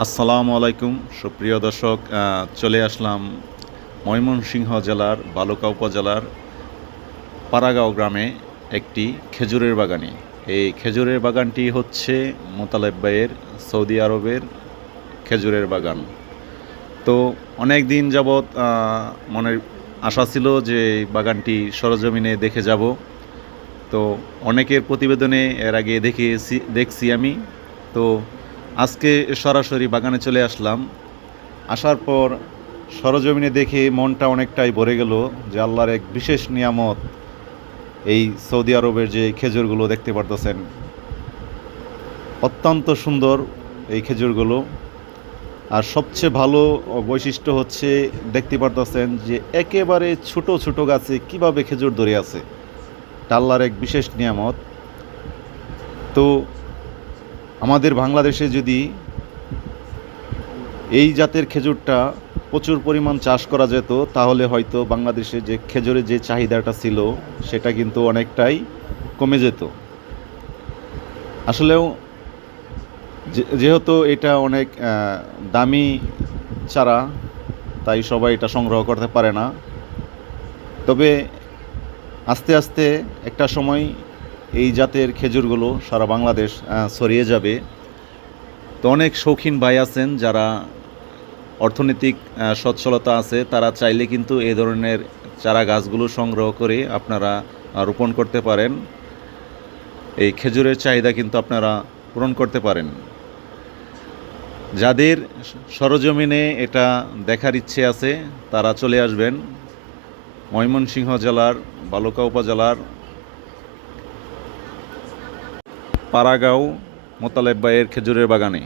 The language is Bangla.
আসসালামু আলাইকুম সুপ্রিয় দর্শক, চলে আসলাম ময়মনসিংহ জেলার বালুকা উপজেলার পাড়াগাঁও গ্রামে একটি খেজুরের বাগানে। এই খেজুরের বাগানটি হচ্ছে মোতালেব ভাইয়ের সৌদি আরবের খেজুরের বাগান। তো অনেক দিন যাবৎ মনের আশা ছিল যে এই বাগানটি সরজমিনে দেখে যাব। তো অনেকের প্রতিবেদনে এর আগে দেখছি আমি। তো আজকে সরাসরি বাগানে চলে আসলাম। আসার পর সরজমিনে দেখে মনটা অনেকটাই ভরে গেল যে আল্লাহর এক বিশেষ নিয়ামত এই সৌদি আরবের যে খেজুরগুলো দেখতে পারতেছেন, অত্যন্ত সুন্দর এই খেজুরগুলো। আর সবচেয়ে ভালো বৈশিষ্ট্য হচ্ছে, দেখতে পারতেছেন যে একেবারে ছোট ছোট গাছে কিভাবে খেজুর ধরে আছে। এটা আল্লাহর এক বিশেষ নিয়ামত। তো আমাদের বাংলাদেশে যদি এই জাতের খেজুরটা প্রচুর পরিমাণ চাষ করা যেত, তাহলে হয়তো বাংলাদেশে যে খেজুরের যে চাহিদাটা ছিল সেটা কিন্তু অনেকটাই কমে যেত। আসলেও যেহেতু এটা অনেক দামি চারা, তাই সবাই এটা সংগ্রহ করতে পারে না। তবে আস্তে আস্তে একটা সময় এই জাতের খেজুরগুলো সারা বাংলাদেশ ছড়িয়ে যাবে। তো অনেক শৌখিন ভাই আছেন যারা অর্থনৈতিক সচ্ছলতা আছে, তারা চাইলে কিন্তু এই ধরনের চারা গাছগুলো সংগ্রহ করে আপনারা রোপণ করতে পারেন। এই খেজুরের চাহিদা কিন্তু আপনারা পূরণ করতে পারেন। যাদের সরজমিনে এটা দেখার ইচ্ছে আছে তারা চলে আসবেন ময়মনসিংহ জেলার বালুকা উপজেলার পাড়াগাঁও মোতালেব ভাইয়ের খেজুরের বাগানে।